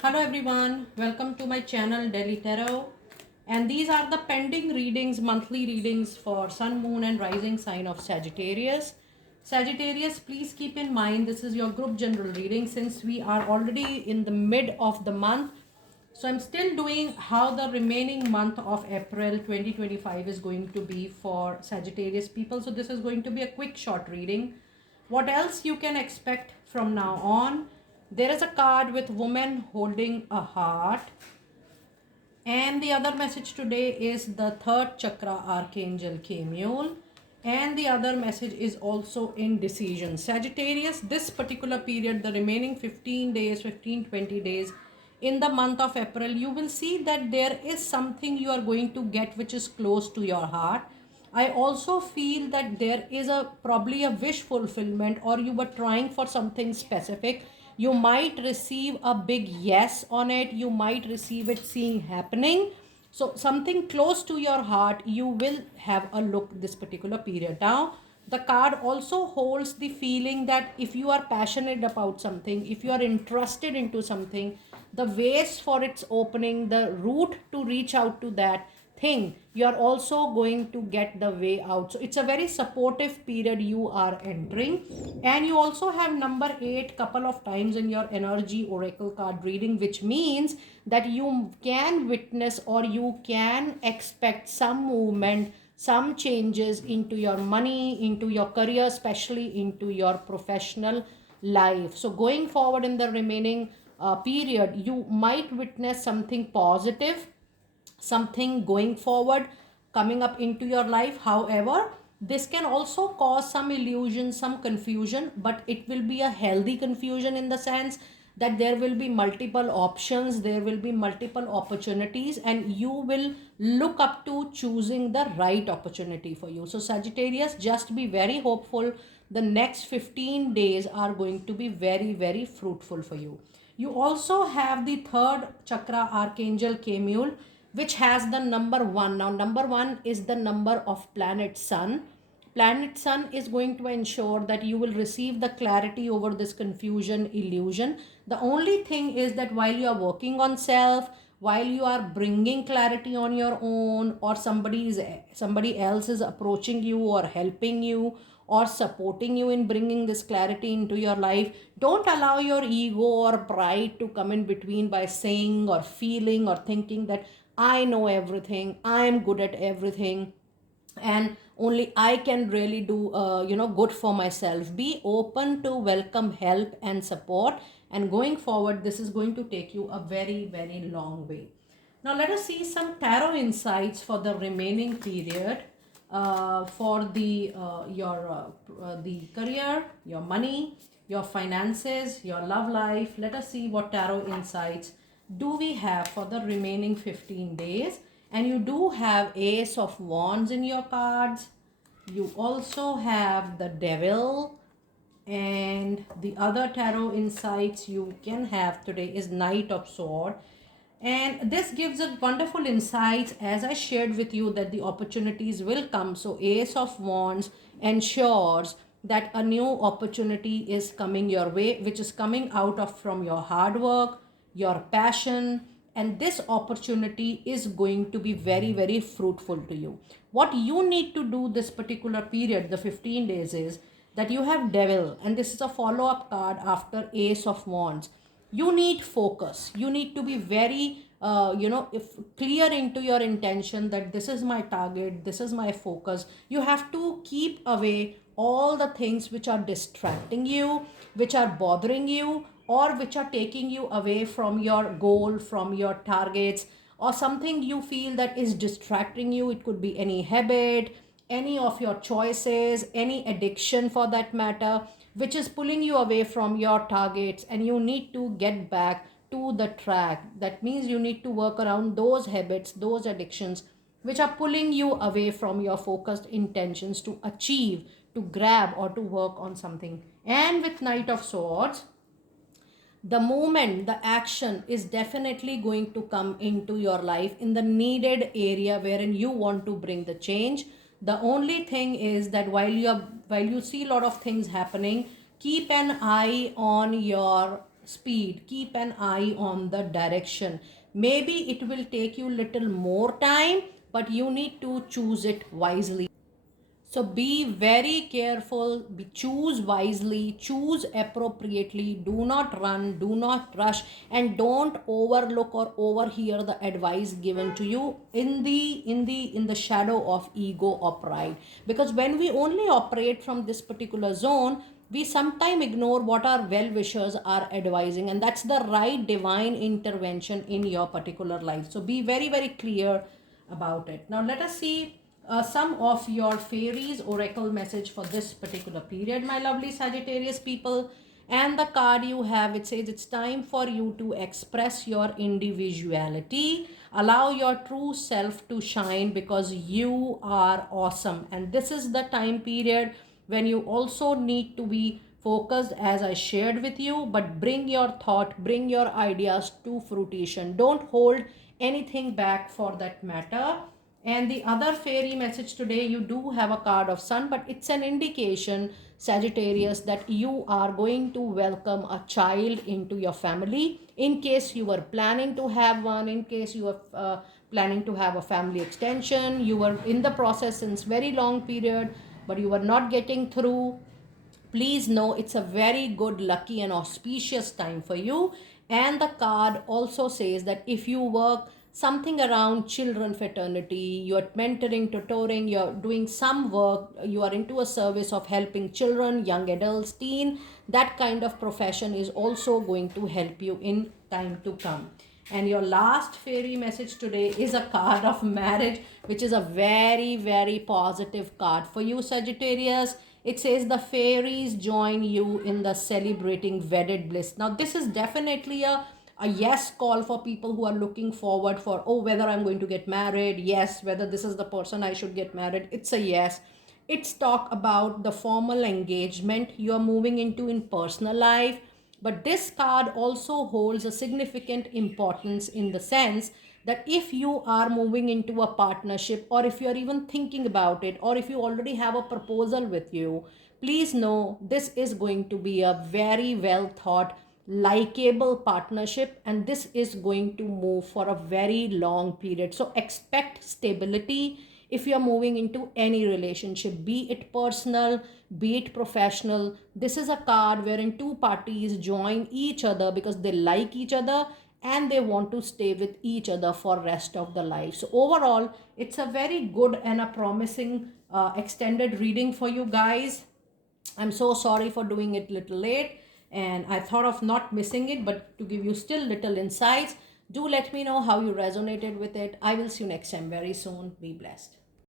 Hello everyone, welcome to my channel Delhi Tarot, and these are the pending readings, monthly readings for Sun, Moon and Rising sign of Sagittarius. Sagittarius, please keep in mind this is your group general reading since we are already in the mid of the month. So I'm still doing how the remaining month of April 2025 is going to be for Sagittarius people. So this is going to be a quick short reading. What else you can expect from now on? There is a card with woman holding a heart. And the other message today is the third chakra archangel Kemuel. And the other message is also indecision. Sagittarius, this particular period, the remaining 15 days, 15-20 days in the month of April, you will see that there is something you are going to get which is close to your heart. I also feel that there is a probably a wish fulfillment, or you were trying for something specific. You might receive a big yes on it. You might receive it seeing happening. So something close to your heart, you will have a look this particular period. Now, the card also holds the feeling that if you are passionate about something, if you are interested into something, the ways for its opening, the route to reach out to that thing, you are also going to get the way out. So it's a very supportive period you are entering. And you also have number 8 couple of times in your energy oracle card reading, which means that you can witness or you can expect some movement, some changes into your money, into your career, especially into your professional life. So going forward in the remaining period, you might witness something positive, something going forward coming up into your life. However, this can also cause some illusion, some confusion, but it will be a healthy confusion in the sense that there will be multiple options, there will be multiple opportunities, and you will look up to choosing the right opportunity for you. So Sagittarius, just be very hopeful. The next 15 days are going to be very, very fruitful for you. You also have the third chakra archangel Kemuel, which has the number 1. Now number 1 is the number of planet Sun. Planet Sun is going to ensure that you will receive the clarity over this confusion, illusion. The only thing is that while you are working on self, while you are bringing clarity on your own, or somebody else is approaching you or helping you or supporting you in bringing this clarity into your life, don't allow your ego or pride to come in between by saying or feeling or thinking that I know everything, I am good at everything, and only I can really do good for myself. Be open to welcome help and support, and going forward this is going to take you a very, very long way. Now let us see some tarot insights for the remaining period, for the career, your money, your finances, your love life. Let us see what tarot insights do we have for the remaining 15 days. And you do have Ace of Wands in your cards. You also have the Devil, and the other tarot insights you can have today is Knight of Sword. And this gives a wonderful insights, as I shared with you, that the opportunities will come. So Ace of Wands ensures that a new opportunity is coming your way, which is coming out of from your hard work, your passion, and this opportunity is going to be very, very fruitful to you. What you need to do this particular period, the 15 days, is that you have Devil, and this is a follow up card after Ace of Wands. You need focus. You need to be very if clear into your intention that this is my target, this is my focus. You have to keep away all the things which are distracting you, which are bothering you, or which are taking you away from your goal, from your targets, or something you feel that is distracting you. It could be any habit, any of your choices, any addiction for that matter, which is pulling you away from your targets, and you need to get back to the track. That means you need to work around those habits, those addictions which are pulling you away from your focused intentions to achieve, to grab, or to work on something. And with Knight of Swords, the movement, the action is definitely going to come into your life in the needed area wherein you want to bring the change. The only thing is that while you see a lot of things happening, keep an eye on your speed, keep an eye on the direction. Maybe it will take you little more time, but you need to choose it wisely. So be very careful, choose wisely, choose appropriately, do not run, do not rush, and don't overlook or overhear the advice given to you in the shadow of ego or pride. Because when we only operate from this particular zone, we sometimes ignore what our well wishers are advising, and that's the right divine intervention in your particular life. So be very, very clear about it. Now let us see some of your fairies oracle message for this particular period, my lovely Sagittarius people. And the card you have, it says it's time for you to express your individuality, allow your true self to shine, because you are awesome. And this is the time period when you also need to be focused, as I shared with you, but bring your thought, bring your ideas to fruition. Don't hold anything back for that matter. And the other fairy message today, you do have a card of sun, but it's an indication, Sagittarius, that you are going to welcome a child into your family. In case you were planning to have one, in case you were planning to have a family extension, you were in the process since very long period, but you were not getting through. Please know it's a very good, lucky, and auspicious time for you. And the card also says that if you work something around children fraternity, you're mentoring, tutoring, you're doing some work, you are into a service of helping children, young adults, teen, that kind of profession is also going to help you in time to come. And your last fairy message today is a card of marriage, which is a very, very positive card for you, Sagittarius. It says the fairies join you in the celebrating wedded bliss. Now, this is definitely a yes call for people who are looking forward for, oh, whether I'm going to get married. Yes, whether this is the person I should get married. It's a yes. It's talk about the formal engagement you are moving into in personal life. But this card also holds a significant importance in the sense that if you are moving into a partnership, or if you are even thinking about it, or if you already have a proposal with you, please know this is going to be a very well thought, likable partnership, and this is going to move for a very long period. So expect stability if you're moving into any relationship, be it personal, be it professional. This is a card wherein two parties join each other because they like each other and they want to stay with each other for rest of the life. So overall, it's a very good and a promising extended reading for you guys. I'm so sorry for doing it little late, and I thought of not missing it, but to give you still little insights. Do let me know how you resonated with it. I will see you next time very soon. Be blessed.